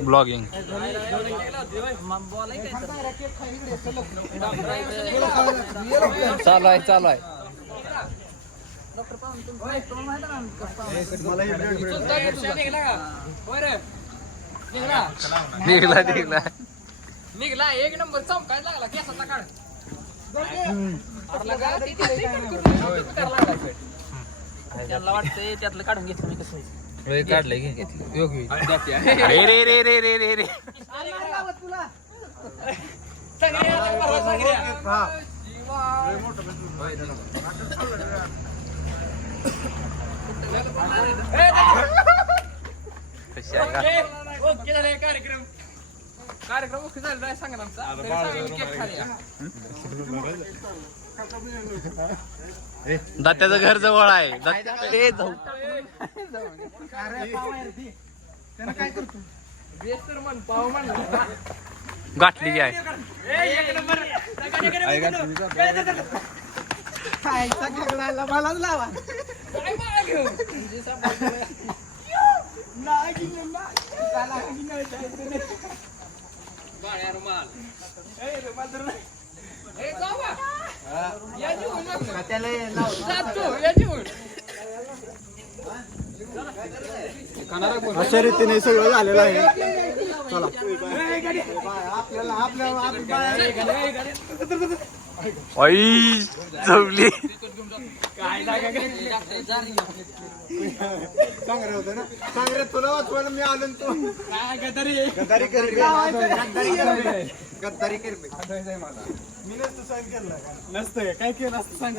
Blogging चालू आहे चालू आहे. निघला निघला निघला एक नंबर चमकाय लागला केसाचा काढ त्याला वाटतंय त्यातलं काढून घेतलं मी कसं काढलंय घे रे रे रे रे रे रे रे ओके झाले कार्यक्रम कार्यक्रम ओके झाला सांगा आमचा दात्याचं घर जवळ आहे. ते जाऊ काय करतो बेस्तर म्हण पाव म्हण गाठली की आहे. खायचा खेळायला मलाच लावा अशा रीतीने सगळं झालेलं आहे. चला आई जवली चांगलं होतं ना चांगलं तुला वाचवायला मी आलो तू गद्दारी कर मी नसतं सांग केलं नसतं काय केलं असतं सांग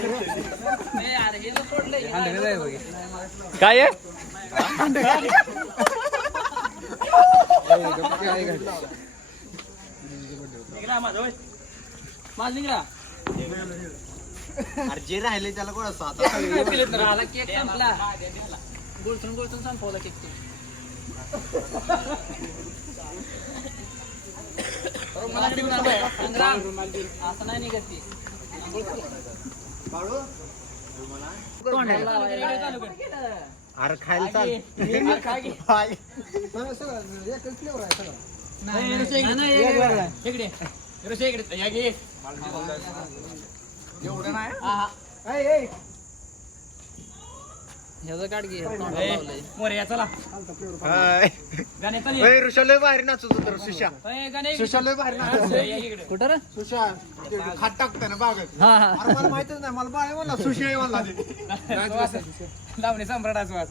काय आहे? माझ निघला अरे जे राहिले त्याला कोण असतं आला केक संपला गोळचून गोळचून संपवला केक असं नाही निघत ती अरे खायला चाल एवढं नाही ह्याचं काढ घे मोरया चला गाणे ऋषालय बाहेर नाचत होत सुशा सुशालय बाहेर नाचत कुठं रे सुशा खात टाकताय ना बागत अरे मला माहितच नाही मला बाळ म्हणला सुशा म्हणला लावणी सम्राटाच वाज